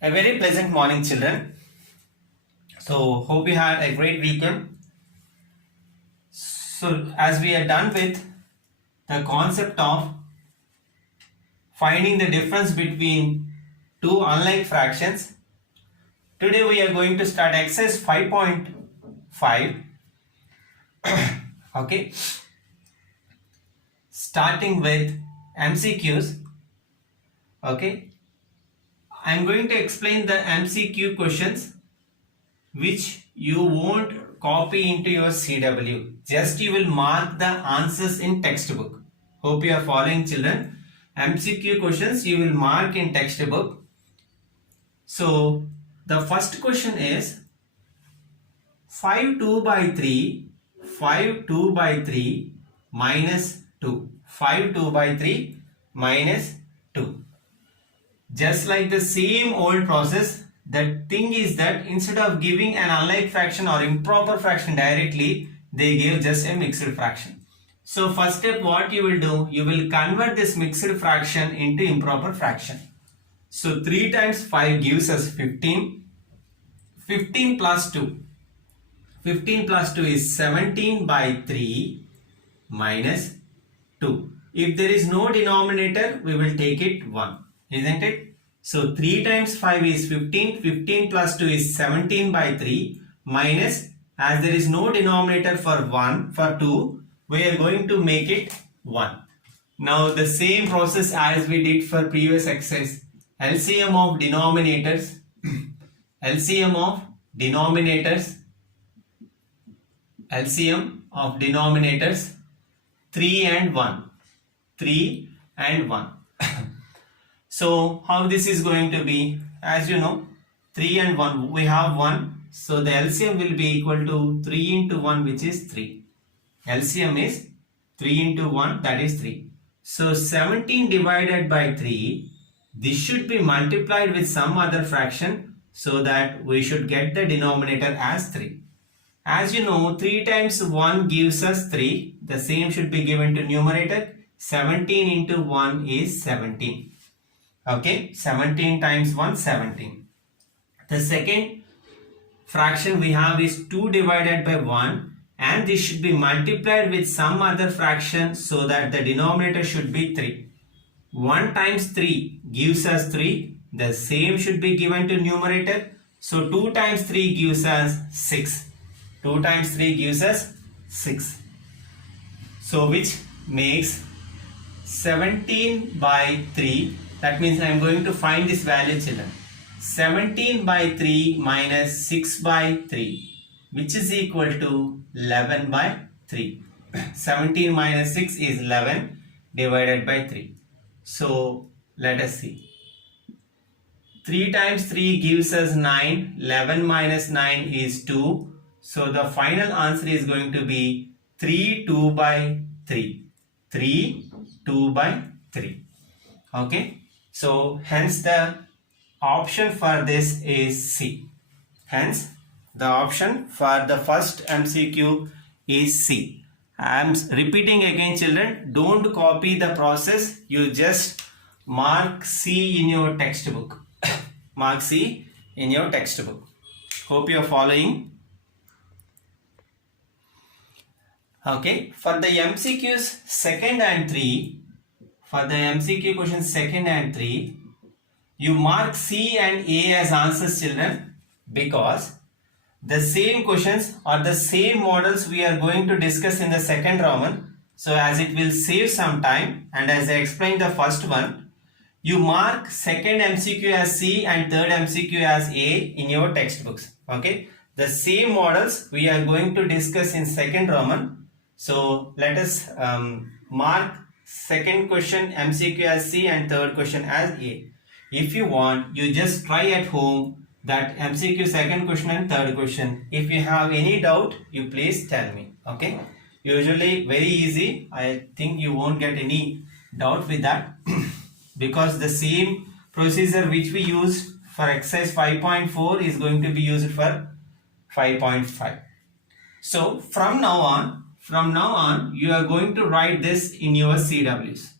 A very pleasant morning, children. So, hope you had a great weekend. So, as we are done with the concept of finding the difference between two unlike fractions, today we are going to start exercise 5.5. Okay, starting with MCQs. Okay, I am going to explain the MCQ questions which you won't copy into your CW. Just you will mark the answers in textbook. Hope you are following, children. MCQ questions you will mark in textbook. So the first question is 5 2 by 3, 5 2 by 3 minus 2. 5 2 by 3 minus 2. Just like the same old process, the thing is that instead of giving an unlike fraction or improper fraction directly, they gave just a mixed fraction. So first step, what you will do, you will convert this mixed fraction into improper fraction. So 3 times 5 gives us 15. 15 plus 2. 15 plus 2 is 17 by 3 minus 2. If there is no denominator, we will take it 1. Isn't it? So 3 times 5 is 15. 15 plus 2 is 17 by 3 minus, as there is no denominator for 1, for 2, we are going to make it 1. Now the same process as we did for previous exercise. LCM of denominators. LCM of denominators. LCM of denominators 3 and 1. 3 and 1. So how this is going to be, as you know, 3 and 1, we have 1. So the LCM will be equal to 3 into 1, which is 3. LCM is 3 into 1, that is 3. So 17 divided by 3, this should be multiplied with some other fraction so that we should get the denominator as 3. As you know, 3 times 1 gives us 3. The same should be given to numerator. 17 into 1 is 17. Okay, 17 times 1, 17. The second fraction we have is 2 divided by 1, and this should be multiplied with some other fraction so that the denominator should be 3. 1 times 3 gives us 3. The same should be given to numerator. So 2 times 3 gives us 6. 2 times 3 gives us 6. So which makes 17 by 3. That means I am going to find this value, children. 17 by 3 minus 6 by 3, which is equal to 11 by 3. 17 minus 6 is 11 divided by 3. So let us see. 3 times 3 gives us 9. 11 minus 9 is 2. So the final answer is going to be 3 2 by 3. 3 2 by 3. Okay. So hence the option for this is C. Hence the option for the first MCQ is C. I am repeating again, children, don't copy the process. You just mark C in your textbook. Mark C in your textbook. Hope you are following. Okay, for the MCQs second and 3, for the MCQ questions 2nd and 3, you mark C and A as answers, children, because the same questions or the same models we are going to discuss in the second Roman. So as it will save some time, and as I explained the first one, you mark second MCQ as C and third MCQ as A in your textbooks. Okay, the same models we are going to discuss in second Roman. So let us mark second question MCQ as C and third question as A. If you want, you just try at home that MCQ second question and third question. If you have any doubt, you please tell me. Okay, usually very easy. I think you won't get any doubt with that because the same procedure which we used for exercise 5.4 is going to be used for 5.5. So from now on, you are going to write this in your CWs.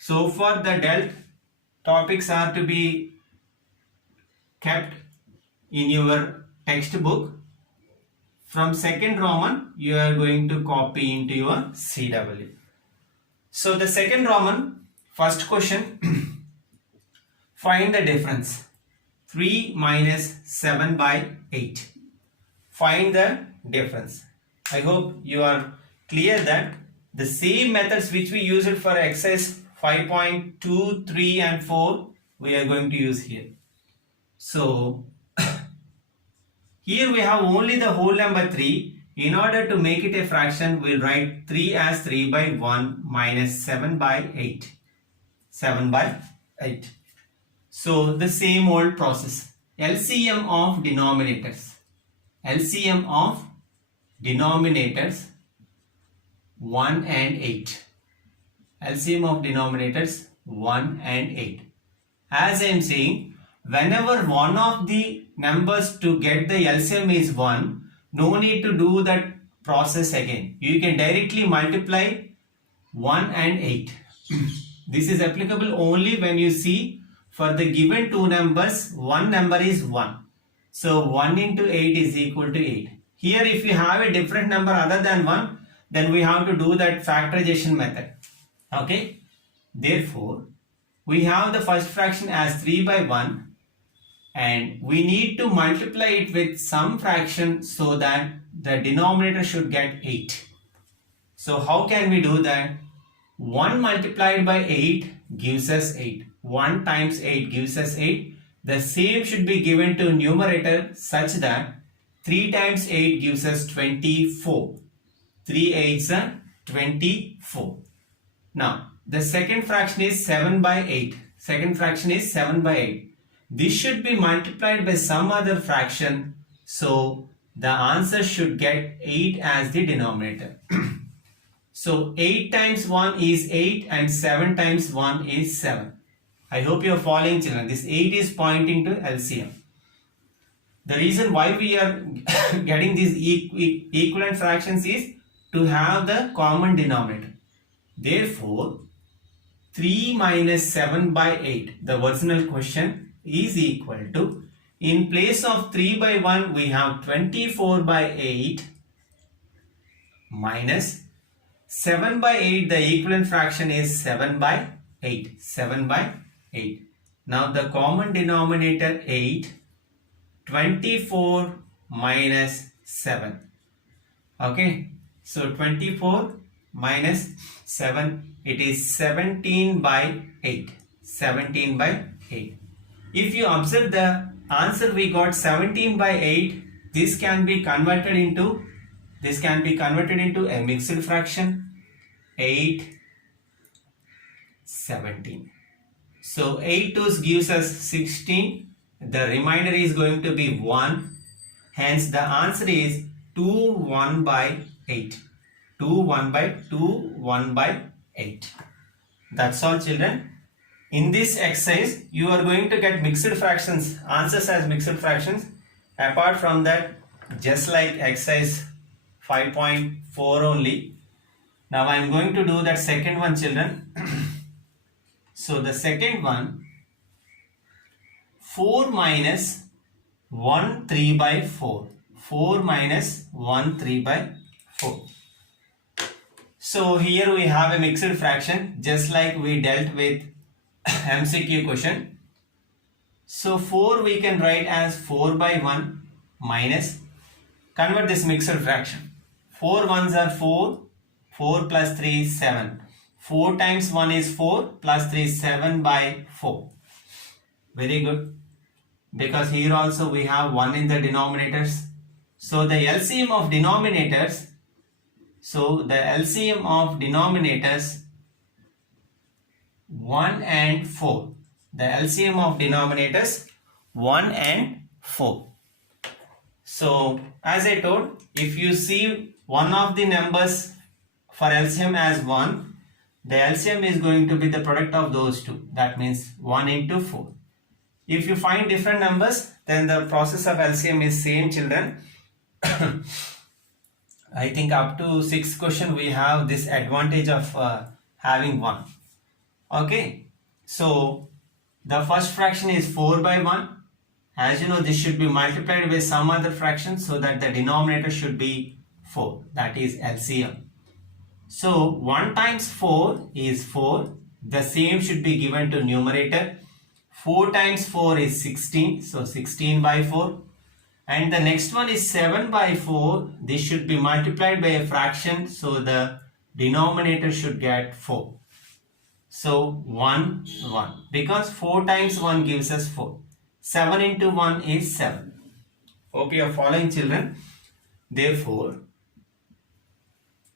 So for the DELT, topics are to be kept in your textbook. From second Roman, you are going to copy into your CW. So the second Roman, first question, find the difference. 3 minus 7 by 8. Find the difference. I hope you are clear that the same methods which we used for exercise 5.2, 3 and 4, we are going to use here. So here we have only the whole number 3. In order to make it a fraction, we'll write 3 as 3 by 1 minus 7 by 8. 7 by 8. So the same old process. LCM of denominators. LCM of denominators 1 and 8. LCM of denominators 1 and 8. As I am saying, whenever one of the numbers to get the LCM is 1, no need to do that process again. You can directly multiply 1 and 8. This is applicable only when you see for the given two numbers, one number is 1. So 1 into 8 is equal to 8. Here if you have a different number other than 1, then we have to do that factorization method. Okay. Therefore, we have the first fraction as 3 by 1. And we need to multiply it with some fraction so that the denominator should get 8. So how can we do that? 1 multiplied by 8 gives us 8. 1 times 8 gives us 8. The same should be given to numerator such that 3 times 8 gives us 24. 3 8s are 24. Now, the second fraction is 7 by 8. Second fraction is 7 by 8. This should be multiplied by some other fraction. So, the answer should get 8 as the denominator. So, 8 times 1 is 8 and 7 times 1 is 7. I hope you are following, children. This 8 is pointing to LCM. The reason why we are getting these equivalent fractions is to have the common denominator. Therefore, 3 minus 7 by 8, the original question, is equal to, in place of 3 by 1, we have 24 by 8 minus 7 by 8, the equivalent fraction is 7 by 8. 7 by 8. Now the common denominator 8, 24 minus 7. Okay. So 24 minus 7, it is 17 by 8. 17 by 8. If you observe the answer, we got 17 by 8. This can be converted into a mixed fraction. 8, 17. So 8 2's gives us 16. The remainder is going to be 1. Hence the answer is 2 1 by 8. 2 1 by 8. That's all, children. In this exercise, you are going to get mixed fractions, answers as mixed fractions. Apart from that, just like exercise 5.4 only. Now I am going to do that second one, children. So the second one, 4 minus 1 3 by 4. 4 minus 1 3 by 4. So here we have a mixed fraction, just like we dealt with MCQ question. So 4 we can write as 4 by 1 minus, convert this mixed fraction. 4 ones are 4, 4 plus 3 is 7. 4 times 1 is 4 plus 3 is 7 by 4. Very good. Because here also we have 1 in the denominators. So the LCM of denominators, 1 and 4. The LCM of denominators 1 and 4. So as I told, if you see one of the numbers for LCM as 1, the LCM is going to be the product of those two. That means 1 into 4. If you find different numbers, then the process of LCM is same, children. I think up to 6th question we have this advantage of having 1. Okay, so the first fraction is 4 by 1 as you know, this should be multiplied by some other fraction so that the denominator should be 4. That is LCM. So 1 times 4 is 4. The same should be given to numerator. 4 times 4 is 16. So 16 by 4. And the next one is 7 by 4. This should be multiplied by a fraction. So the denominator should get 4. So 1, 1. Because 4 times 1 gives us 4. 7 into 1 is 7. Hope you are following, children. Therefore,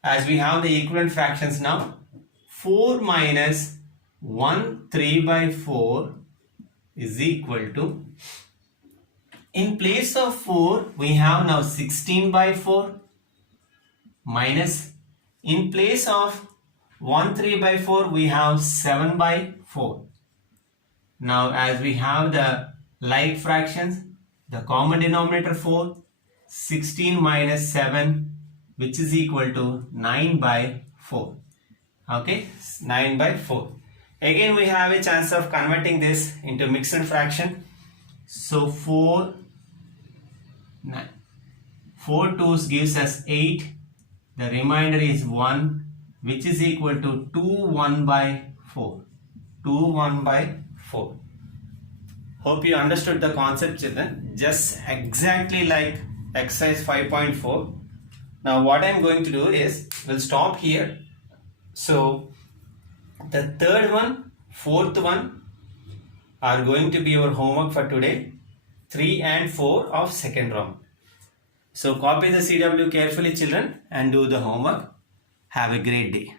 as we have the equivalent fractions now, 4 minus 1 3 by 4 is equal to, in place of 4 we have now 16 by 4 minus, in place of 1 3 by 4 we have 7 by 4. Now as we have the like fractions, the common denominator 4, 16 minus 7, which is equal to 9 by 4. Okay, 9 by 4. Again we have a chance of converting this into mixed fraction. So 4 2's gives us 8. The remainder is 1, which is equal to 2 1 by 4. 2 1 by 4. Hope you understood the concept, children. Just exactly like exercise 5.4. Now what I am going to do is, we'll stop here. So the third one, fourth one are going to be your homework for today. 3 and 4 of second round. So copy the CW carefully, children, and do the homework. Have a great day.